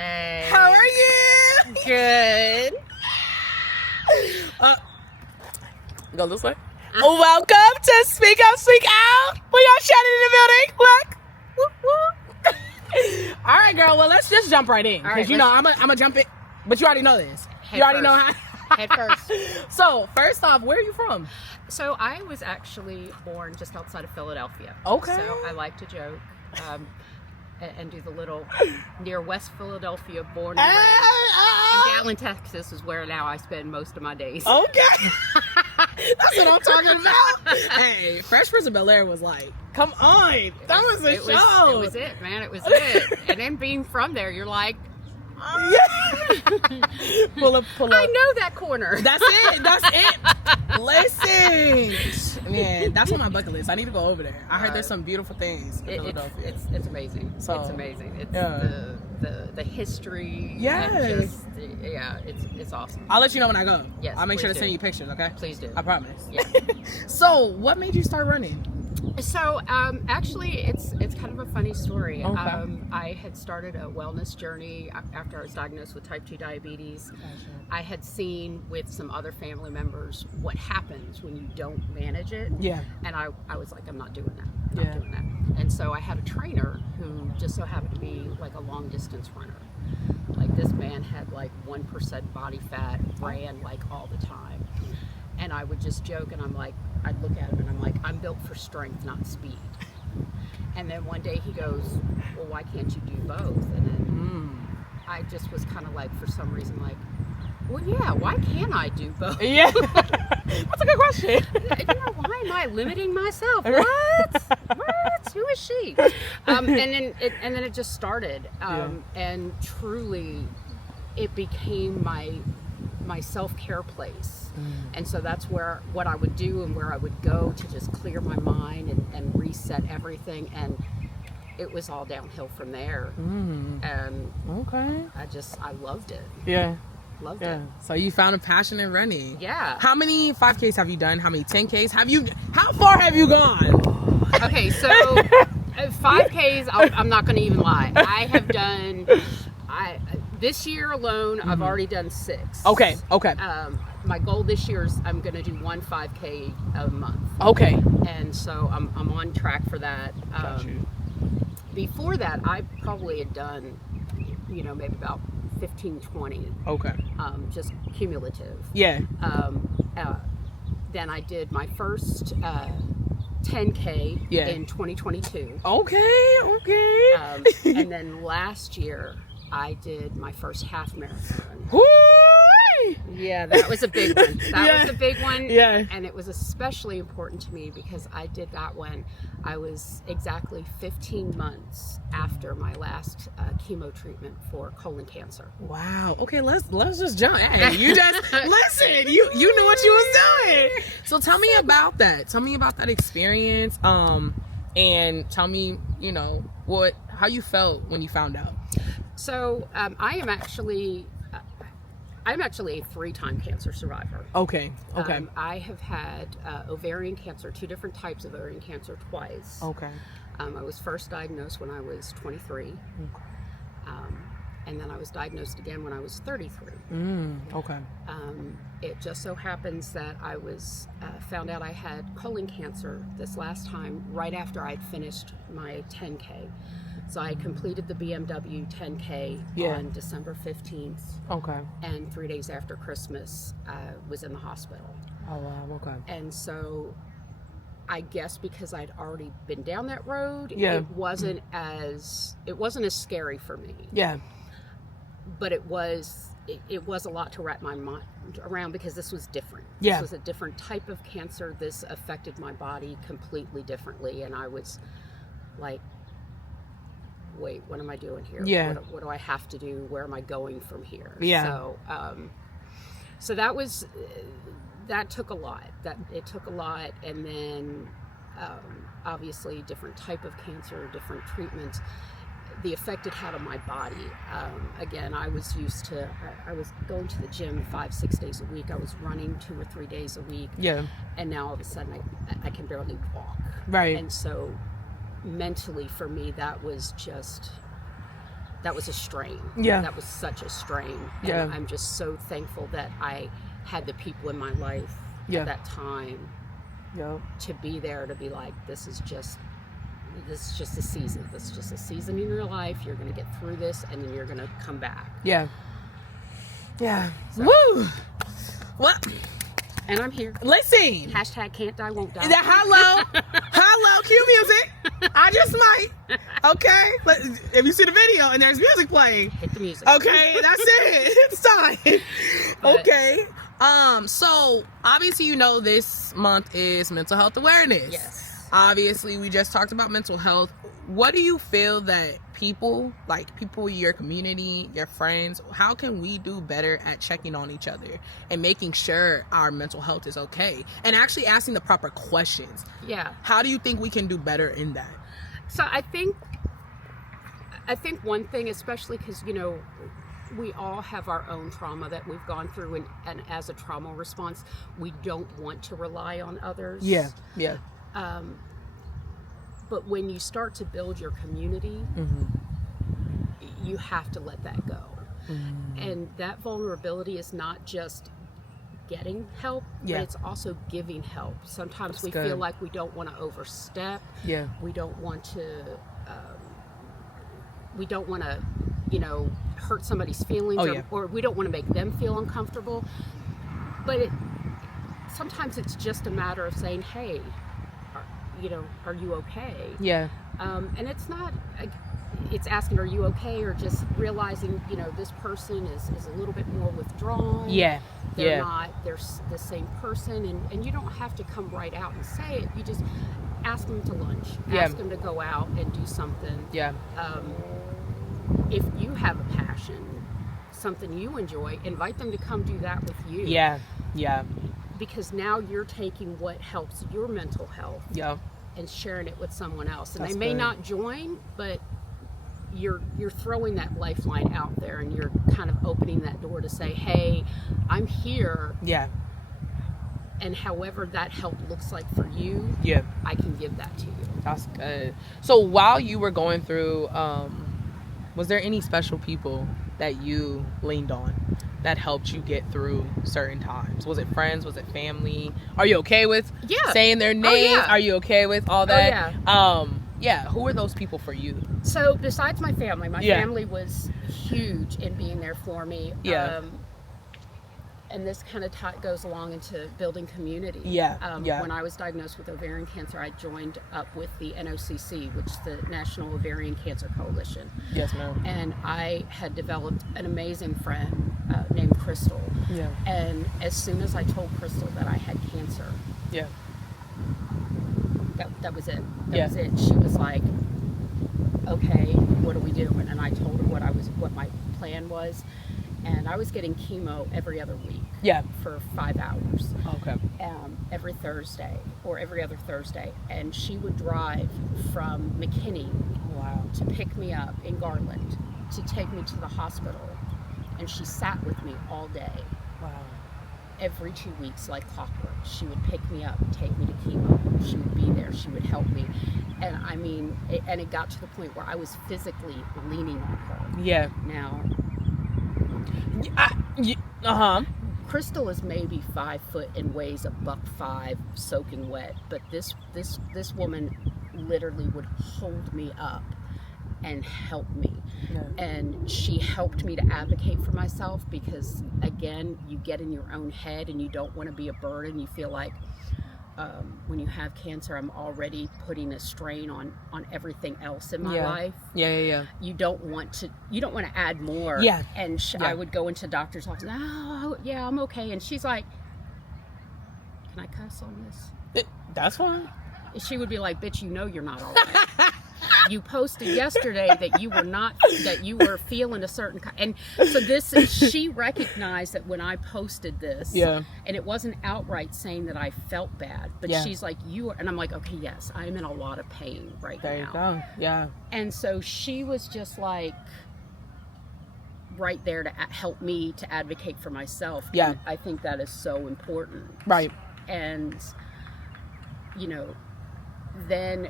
Hey. How are you? Good. Go this way. Welcome to Speak Up, Speak Out. We got Shannon in the building. Look. Whoop, whoop. All right, girl. Well, let's just jump right in. Because, I'm going to jump it. But you already know this. You already know how. Head first. So, first off, where are you from? So, I was actually born just outside of Philadelphia. Okay. So, I like to joke and do the little near West Philadelphia, born and raised. And Gallen, Texas is where now I spend most of my days. Okay. That's what I'm talking about. Hey, Fresh Prince of Bel-Air was like, come on. That was a show. It was it, man. It was it. And then being from there, you're like, pull up. I know that corner. That's it. Listen, man, that's on my bucket list. I need to go over there. I heard there's some beautiful things in Philadelphia. It's amazing. So, it's amazing. It's the history. Yes. It's awesome. I'll let you know when I go. Yes, I'll make sure to do. send you pictures. Okay. Please do. I promise. Yeah. So, what made you start running? So, actually, it's kind of a funny story. Okay. I had started a wellness journey after I was diagnosed with type 2 diabetes. Gotcha. I had seen with some other family members what happens when you don't manage it. Yeah. And I was like, I'm not doing that. I'm not doing that. And so I had a trainer who just so happened to be like a long distance runner. Like this man had like 1% body fat, ran like all the time. And I would just joke and I'd look at him and I'm like, I'm built for strength, not speed. And then one day he goes, well, why can't you do both? And then I just was kind of like, for some reason, like, well, yeah, why can't I do both? Yeah. That's a good question. Why am I limiting myself? What? Who is she? And then it just started. And truly, it became my self-care place. And so that's what I would do and where I would go to just clear my mind and reset everything. And it was all downhill from there. And I loved it. Yeah. Loved it. So you found a passion in running. Yeah. How many 5Ks have you done? How many 10Ks? How far have you gone? Okay, so 5Ks, I'm not going to even lie. I have done, this year alone, I've already done 6. Okay. My goal this year is I'm going to do 1 5K a month. Okay. And so I'm on track for that. Before that, I probably had done, maybe about 15, 20. Okay. Just cumulative. Yeah. Then I did my first 10K in 2022. Okay. And then last year I did my first half marathon. Woo! Yeah, that was a big one. That was a big one. Yeah. And it was especially important to me because I did that when I was exactly 15 months after my last chemo treatment for colon cancer. Wow. Okay, let's just jump. Hey, you just listen. You knew what you was doing. So tell me about that. Tell me about that experience. And tell me, how you felt when you found out. So I'm actually a 3-time cancer survivor. Okay. I have had ovarian cancer, 2 different types of ovarian cancer, twice. Okay. I was first diagnosed when I was 23. Okay. And then I was diagnosed again when I was 33. Okay. It just so happens that I was found out I had colon cancer this last time right after I'd finished my 10K. So I completed the BMW 10K on December 15th. Okay. And 3 days after Christmas, I was in the hospital. Oh, wow. Okay. And so I guess because I'd already been down that road, Yeah. it wasn't as scary for me. Yeah. But it was a lot to wrap my mind around because this was different. Yeah. This was a different type of cancer. This affected my body completely differently. And I was like, wait, what am I doing here? Yeah. What do I have to do? Where am I going from here? Yeah. So that took a lot. It took a lot. And then obviously different type of cancer, different treatments, the effect it had on my body. Again, I was going to the gym 5-6 days a week. I was running 2 or 3 days a week. Yeah. And now all of a sudden I can barely walk. Right. And so mentally for me, that was just that was a strain. Yeah. That was such a strain. And Yeah. I'm just so thankful that I had the people in my life Yeah. at that time Yeah. to be there, to be like, this is just a season. This is just a season in your life. You're going to get through this, and then you're going to come back. Yeah. Yeah. So. Woo! What? And I'm here. Listen. Hashtag can't die, won't die. Hello. Hello. Cue music. I just might. Okay. But if you see the video and there's music playing. Hit the music. Okay. That's it. It's time. But, okay. So obviously, you know, this month is mental health awareness. Yes. Obviously, we just talked about mental health. What do you feel that people in your community, your friends, how can we do better at checking on each other and making sure our mental health is okay, and actually asking the proper questions? Yeah. How do you think we can do better in that? So I think one thing, especially because, you know, we all have our own trauma that we've gone through, and as a trauma response, we don't want to rely on others. Yeah. But when you start to build your community, you have to let that go. And that vulnerability is not just getting help, but it's also giving help. Sometimes we feel like we don't want to overstep. Yeah. We don't want to, you know, hurt somebody's feelings, or we don't want to make them feel uncomfortable. But sometimes it's just a matter of saying, hey, you know, are you okay? Yeah. And it's not, it's asking, are you okay? Or just realizing, you know, this person is a little bit more withdrawn. Yeah. They're the same person. And you don't have to come right out and say it. You just ask them to lunch. Ask them to go out and do something. Yeah. If you have a passion, something you enjoy, invite them to come do that with you. Yeah. Because now you're taking what helps your mental health and sharing it with someone else. And they may not join, but you're throwing that lifeline out there, and you're kind of opening that door to say, hey, I'm here. Yeah. And however that help looks like for you, I can give that to you. That's good. So while you were going through, was there any special people that you leaned on that helped you get through certain times? Was it friends? Was it family? Are you okay with saying their names? Are you okay with all that? Who are those people for you? So besides my family, my family was huge in being there for me. And this kind of goes along into building community. When I was diagnosed with ovarian cancer, I joined up with the NOCC, which is the National Ovarian Cancer Coalition. Yes, ma'am. And I had developed an amazing friend named Crystal. And as soon as I told Crystal that I had cancer, that was it. That was it. She was like, okay, what are we doing? And I told her what my plan was. And I was getting chemo every other week for 5 hours. Okay. Every Thursday or every other Thursday. And she would drive from McKinney to pick me up in Garland to take me to the hospital. And she sat with me all day. Wow. Every 2 weeks, like clockwork. She would pick me up, take me to chemo. She would be there. She would help me. And I mean, it got to the point where I was physically leaning on her. Yeah. Now, Crystal is maybe 5 foot and weighs $105, soaking wet. But this woman literally would hold me up and help me. And she helped me to advocate for myself, because again, you get in your own head and you don't want to be a burden. You feel like when you have cancer, I'm already putting a strain on everything else in my life. You don't want to add more. And I would go into doctor's office, I'm okay. And she's like, can I cuss on this? That's fine. She would be like, bitch, you know you're not all right. You posted yesterday that you were feeling a certain kind. And so she recognized that when I posted this, and it wasn't outright saying that I felt bad, but she's like, and I'm like, okay, yes, I'm in a lot of pain right now. There you go. Yeah. And so she was just like right there to help me to advocate for myself. And I think that is so important. Right. And, then,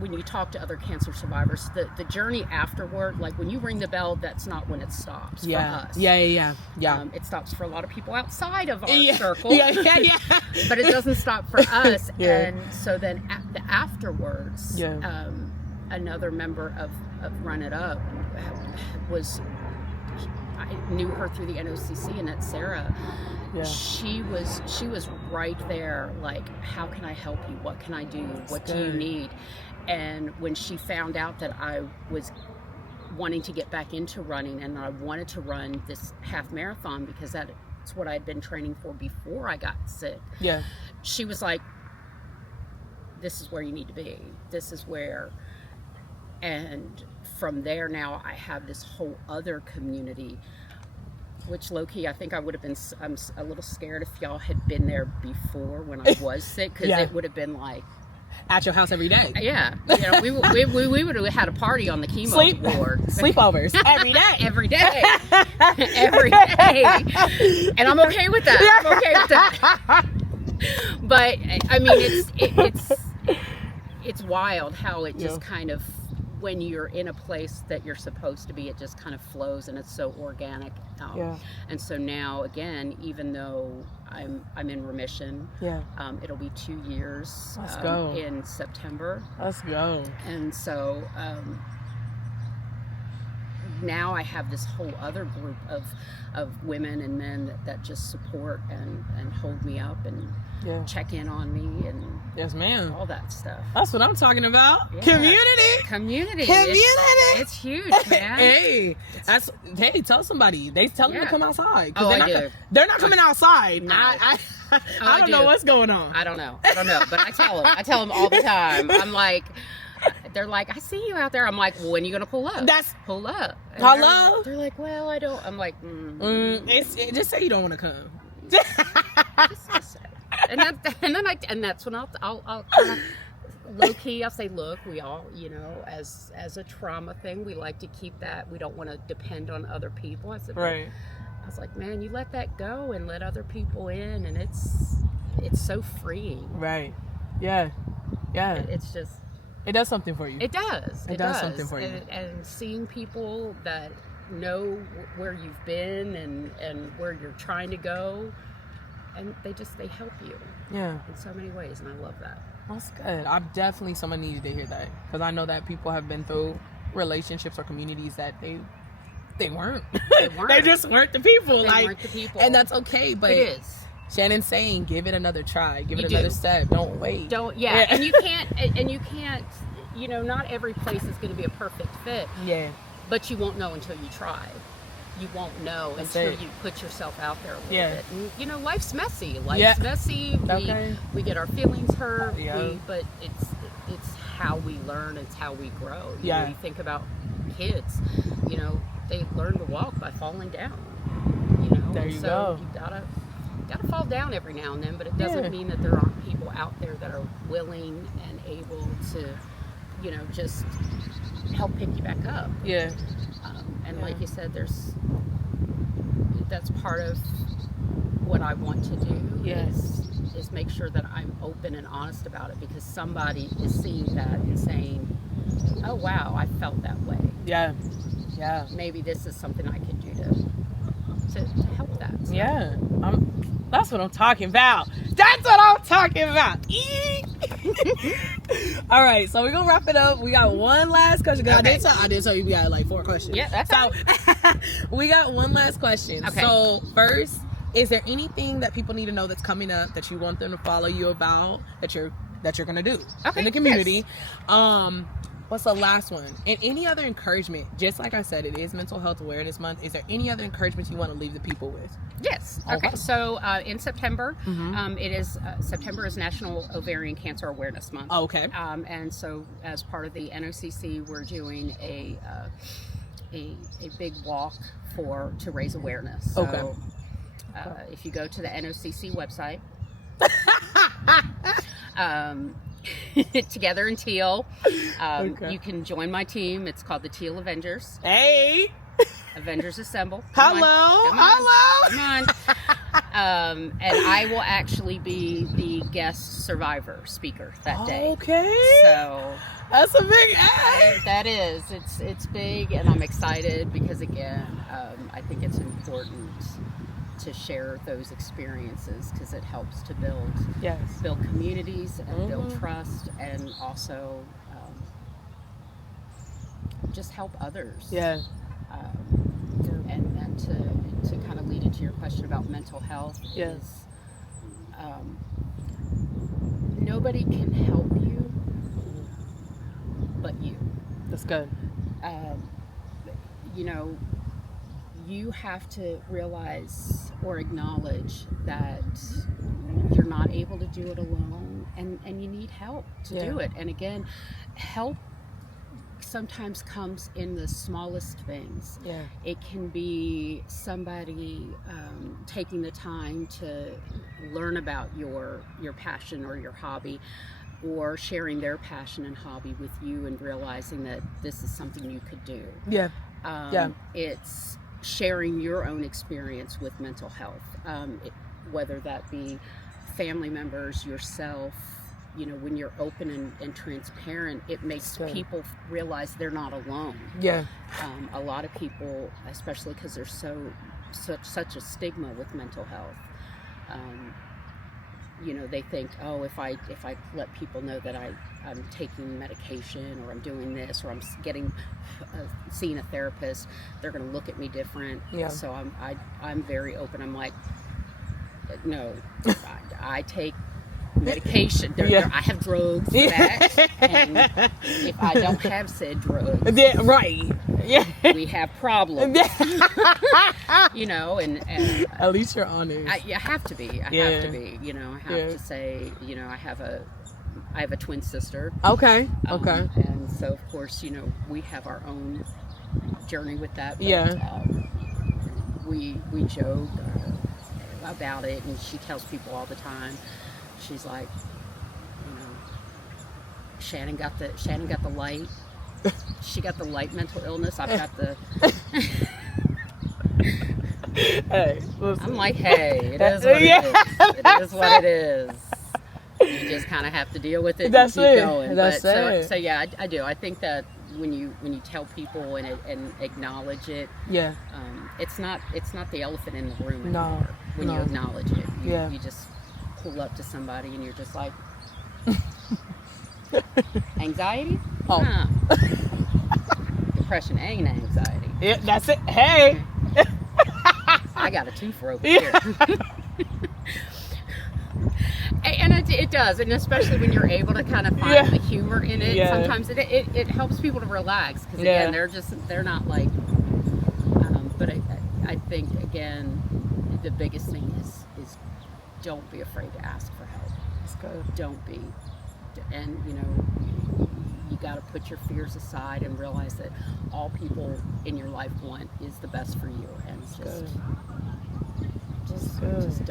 when you talk to other cancer survivors, the journey afterward, like when you ring the bell, that's not when it stops for us. Yeah. It stops for a lot of people outside of our Yeah. circle. Yeah. But it doesn't stop for us. Yeah. And so then afterwards, Yeah. Another member of Run It Up was, I knew her through the NOCC, and that's Sarah. Yeah. She was right there, like, how can I help you? What can I do? What do you need? And when she found out that I was wanting to get back into running and I wanted to run this half marathon because that's what I'd been training for before I got sick. Yeah. She was like, this is where you need to be. This is where. And from there now I have this whole other community, which low-key I think I would have been, I'm a little scared if y'all had been there before when I was sick, because it would have been like at your house every day. Yeah, you know, we would have had a party on the chemo ward. Sleepovers every day. Every day. Every day. And I'm okay with that. I'm okay with that. But I mean, it's wild how it just kind of, when you're in a place that you're supposed to be, it just kind of flows and it's so organic. And so now again, even though I'm in remission, it'll be 2 years in September. Let's go. And so now I have this whole other group of women and men that just support and hold me up and check in on me and yes, ma'am, all that stuff. That's what I'm talking about. Yeah. Community. It's huge, man. Hey, tell somebody. They tell them to come outside. Oh, I do. They're not coming outside. No. I don't know what's going on. I don't know, but I tell them all the time. I'm like, they're like, I see you out there. I'm like, well, when are you gonna pull up? Pull up. And hello. They're like, well, I don't. I'm like, just say you don't want to come. just say. And that's when I'll kind of low key, I'll say, look, we all, you know, as a trauma thing, we like to keep that. We don't want to depend on other people. I said, right. I was like, man, you let that go and let other people in, and it's so freeing. Right. Yeah. It's just. It does something for you. It does. It does something for you. And seeing people that know where you've been and where you're trying to go, and they help you. Yeah. In so many ways, and I love that. That's good. I'm definitely someone needed to hear that, because I know that people have been through relationships or communities that they weren't. They just weren't the people. They weren't the people. And that's okay, but it is. Shannon's saying, give it another try. Give it another step. Don't wait. And you can't, you know, not every place is going to be a perfect fit. Yeah. But you won't know until you try. You won't know until you put yourself out there a little bit. And, you know, life's messy. Life's messy. We get our feelings hurt. But it's how we learn. It's how we grow. You know, you think about kids. You know, they learn to walk by falling down. You know, there you go. You gotta fall down every now and then, but it doesn't mean that there aren't people out there that are willing and able to, you know, just help pick you back up. And like you said, that's part of what I want to do is make sure that I'm open and honest about it, because somebody is seeing that and saying, oh wow, I felt that way. Maybe this is something I can do to help that. So. That's what I'm talking about. All right, so we're gonna wrap it up. We got one last question. I did tell you we got like 4 questions. Yeah, that's so. We got one last question. Okay. So first, is there anything that people need to know that's coming up that you want them to follow you about that you're gonna do in the community? Yes. What's the last one? And any other encouragement? Just like I said, it is Mental Health Awareness Month. Is there any other encouragement you want to leave the people with? Yes. Okay. So in September, it is September is National Ovarian Cancer Awareness Month. Okay. And so as part of the NOCC, we're doing a big walk to raise awareness. So if you go to the NOCC website, Together in Teal, you can join my team. It's called the Teal Avengers. Hey! Avengers Assemble. Come on. And I will actually be the guest survivor speaker that day. Okay. So that's a big ask. that is. It's big, and I'm excited because again, I think it's important to share those experiences because it helps to build communities and build trust, and also just help others. Yeah. And to kind of lead into your question about mental health is nobody can help you but you. That's good. You know, you have to realize or acknowledge that you're not able to do it alone, and you need help to do it. And again, help sometimes comes in the smallest things. It can be somebody taking the time to learn about your passion or your hobby, or sharing their passion and hobby with you and realizing that this is something you could do. It's sharing your own experience with mental health, whether that be family members, yourself. You know, when you're open and transparent, it makes people realize they're not alone. A lot of people, especially because there's such a stigma with mental health, you know, they think, oh, if I let people know that I'm taking medication, or I'm doing this, or I'm seeing a therapist, they're going to look at me different. So I'm very open. I'm like, no, I take medication. I have drugs for that. And if I don't have said drugs, we have problems. You know, and at least you're honest. I have to be. I have to be. You know, I have to say. You know, I have a twin sister. Okay. And so of course, you know, we have our own journey with that. But, we joke about it, and she tells people all the time. She's like, you know, Shannon got the light. She got the light mental illness. I've got the. Hey, listen. I'm like, hey, it is what it is. It is what it is. You just kind of have to deal with it and keep going. So yeah, I do. I think that when you tell people and acknowledge it, it's not the elephant in the room anymore. When you acknowledge it, you just pull up to somebody and you're just like, anxiety? Depression ain't anxiety. Yeah, that's it. Hey. I got a twofer over here. And it does, and especially when you're able to kind of find the humor in it. Sometimes it helps people to relax, because again, they're not like. But I think again, the biggest thing is don't be afraid to ask for help. That's good. Don't be, and you know, you got to put your fears aside and realize that all people in your life want is the best for you, and just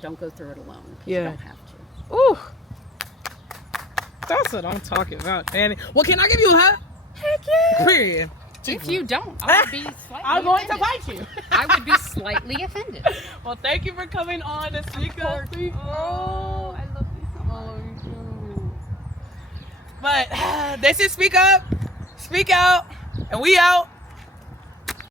don't go through it alone. You don't have to. Ooh, that's what I'm talking about. And well, can I give you a hug? Heck yeah. Period. If you don't, I would be slightly I'm going offended. to fight you. I would be slightly offended. Well, thank you for coming on to Speak Up. Oh, I love you so much. But this is Speak Up, Speak Out, and we out.